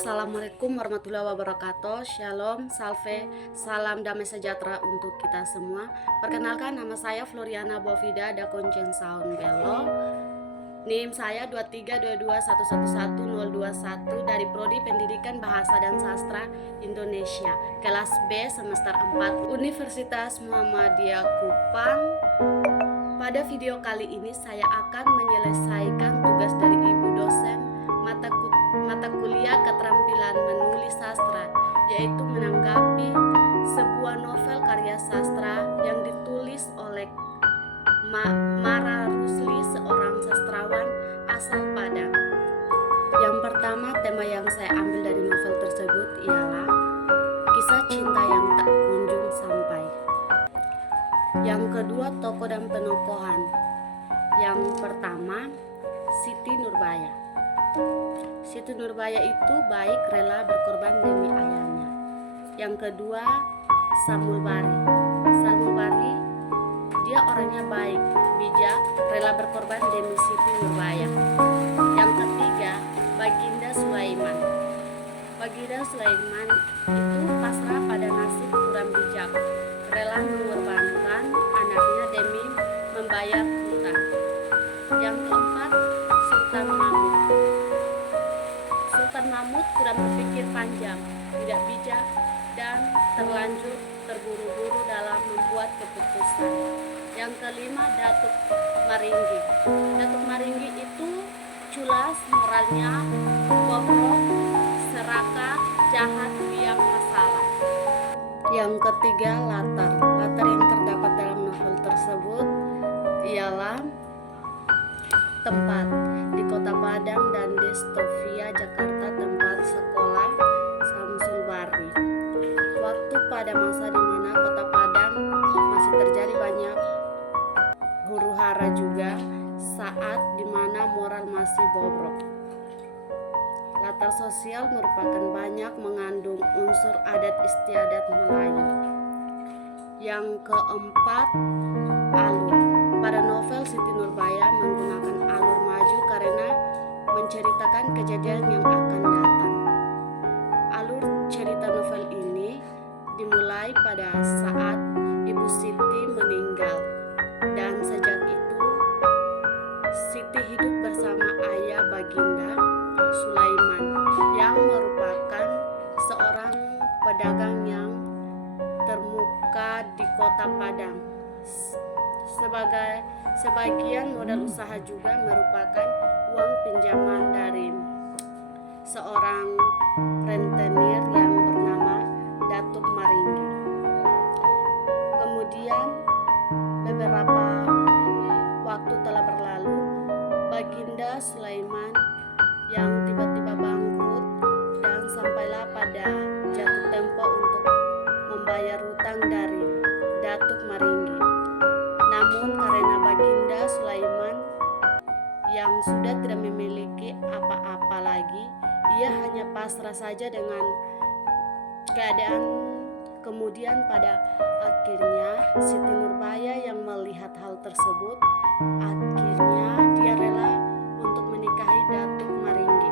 Assalamualaikum warahmatullahi wabarakatuh. Shalom, salve, salam damai sejahtera untuk kita semua. Perkenalkan, nama saya Floriana Bovida da Koncen Saun Belo. NIM saya 2322111021 dari Prodi Pendidikan Bahasa dan Sastra Indonesia, kelas B semester 4 Universitas Muhammadiyah Kupang. Pada video kali ini saya akan menyelesaikan tugas dari Ibu dosen mata kuliah keterampilan menulis sastra, yaitu menanggapi sebuah novel karya sastra yang ditulis oleh Mara Rusli, seorang sastrawan asal Padang. Yang pertama, tema yang saya ambil dari novel tersebut ialah kisah cinta yang tak kunjung sampai. Yang kedua, tokoh dan penokohan. Yang pertama, Siti Nurbaya. Siti Nurbaya itu baik, rela berkorban demi ayahnya. Yang kedua, Samul Bari. Samul Bari, dia orangnya baik, bijak, rela berkorban demi Siti Nurbaya. Yang ketiga, Baginda Sulaiman. Baginda Sulaiman itu pasrah pada nasib kurang bijak, rela mengorbankan anaknya demi membayar hutang. Yang keempat, Sultan Mahmud. Sultan Mahmud kurang berpikir panjang, tidak bijak, dan terlanjur terburu-buru dalam membuat keputusan. Yang kelima, Datuk Maringgi. Datuk Maringgi itu culas, moralnya bobrok, serakah, jahat, biang masalah. Yang ketiga, latar yang terdapat dalam novel tersebut ialah tempat di Kota Padang dan di Stovia, Jakarta, tempat sekolah Samsul Bari. Waktu pada masa di mana Kota Padang masih terjadi banyak huru-hara juga, saat di mana moral masih bobrok. Latar sosial merupakan banyak mengandung unsur adat istiadat Melayu. Yang keempat, alur. Pada novel, Siti Nurbaya menggunakan alur maju karena menceritakan kejadian yang akan datang. Alur cerita novel ini dimulai pada saat Ibu Siti meninggal, dan sejak itu Siti hidup bersama ayah Baginda Sulaiman yang merupakan seorang pedagang yang termuka di Kota Padang. Sebagian modal usaha juga merupakan uang pinjaman dari seorang rentenir yang bernama Datuk Maringgi. Kemudian beberapa waktu telah berlalu, Baginda Sulaiman yang tiba-tiba bangkrut dan sampailah pada jatuh tempo untuk membayar hutang dari Datuk Maringgi. Namun karena Baginda Sulaiman yang sudah tidak memiliki apa-apa lagi, ia hanya pasrah saja dengan keadaan. Kemudian pada akhirnya Siti Nurbaya yang melihat hal tersebut, akhirnya dia rela untuk menikahi Datuk Maringgi,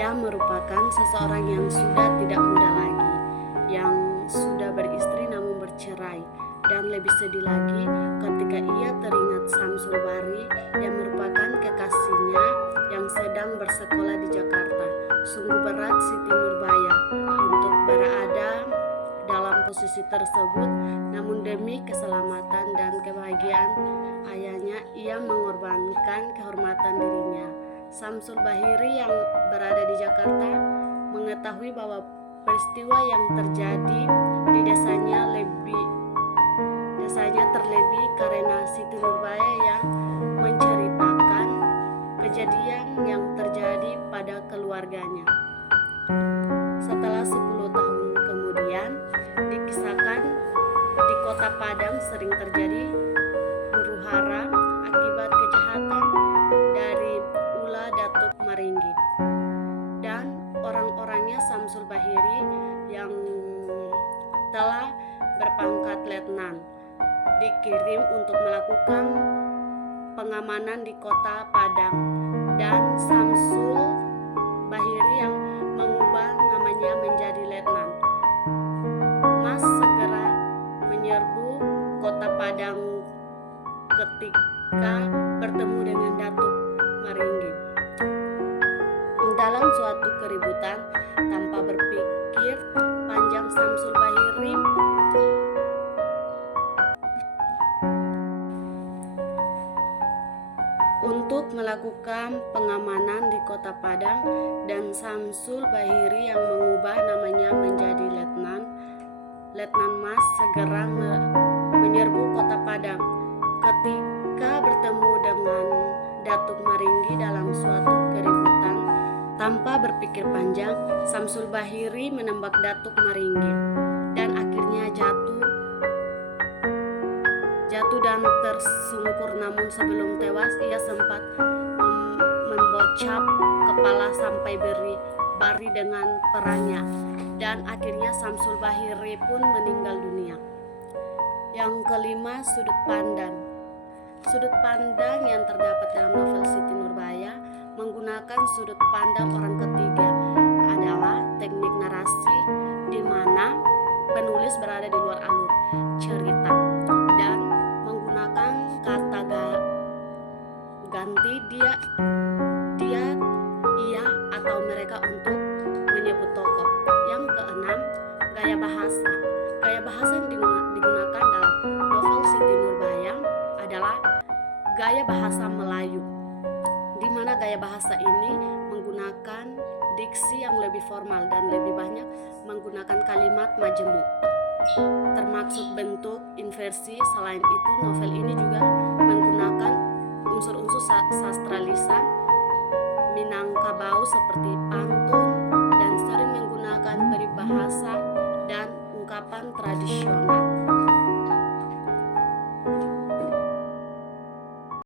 yang merupakan seseorang yang sudah tidak muda lagi, yang sudah beristri namun bercerai. Dan lebih sedih lagi ketika ia teringat Samsul Bari yang merupakan kekasihnya yang sedang bersekolah di Jakarta. Sungguh berat Siti Nurbaya untuk berada dalam posisi tersebut, namun demi keselamatan dan kebahagiaan ayahnya, ia mengorbankan kehormatan dirinya. Samsul Bahiri yang berada di Jakarta mengetahui bahwa peristiwa yang terjadi di desanya terlebih karena Siti Nurbaya yang menceritakan kejadian yang terjadi pada keluarganya. Setelah 10 tahun kemudian, dikisahkan di Kota Padang sering terjadi huru-hara akibat kejahatan dari ulah Datuk Maringgi dan orang-orangnya. Samsul Bahiri yang telah berpangkat letnan dikirim untuk melakukan pengamanan di Kota Padang, dan Samsul Bahiri yang mengundang dalam suatu keributan tanpa berpikir panjang, Samsul Bahiri untuk melakukan pengamanan di Kota Padang, dan Samsul Bahiri yang mengubah namanya menjadi Letnan Mas segera menyerbu Kota Padang. Ketika bertemu dengan Datuk Maringgi dalam suatu keributan, tanpa berpikir panjang, Samsul Bahiri menembak Datuk Maringgi dan akhirnya jatuh dan tersungkur. Namun sebelum tewas, ia sempat membocap kepala sampai bari dengan perannya, dan akhirnya Samsul Bahiri pun meninggal dunia. Yang kelima, sudut pandang. Sudut pandang yang terdapat dalam novel Siti Nurbaya menggunakan sudut pandang orang ketiga adalah teknik narasi di mana penulis berada di luar alur cerita dan menggunakan kata ganti dia, ia atau mereka untuk menyebut tokoh. Yang keenam, gaya bahasa. Gaya bahasa yang digunakan dalam novel Siti Nurbaya adalah gaya bahasa Melayu, di mana gaya bahasa ini menggunakan diksi yang lebih formal dan lebih banyak menggunakan kalimat majemuk, termaksud bentuk inversi. Selain itu, novel ini juga menggunakan unsur-unsur sastra lisan Minangkabau seperti pantun dan sering menggunakan peribahasa dan ungkapan tradisional.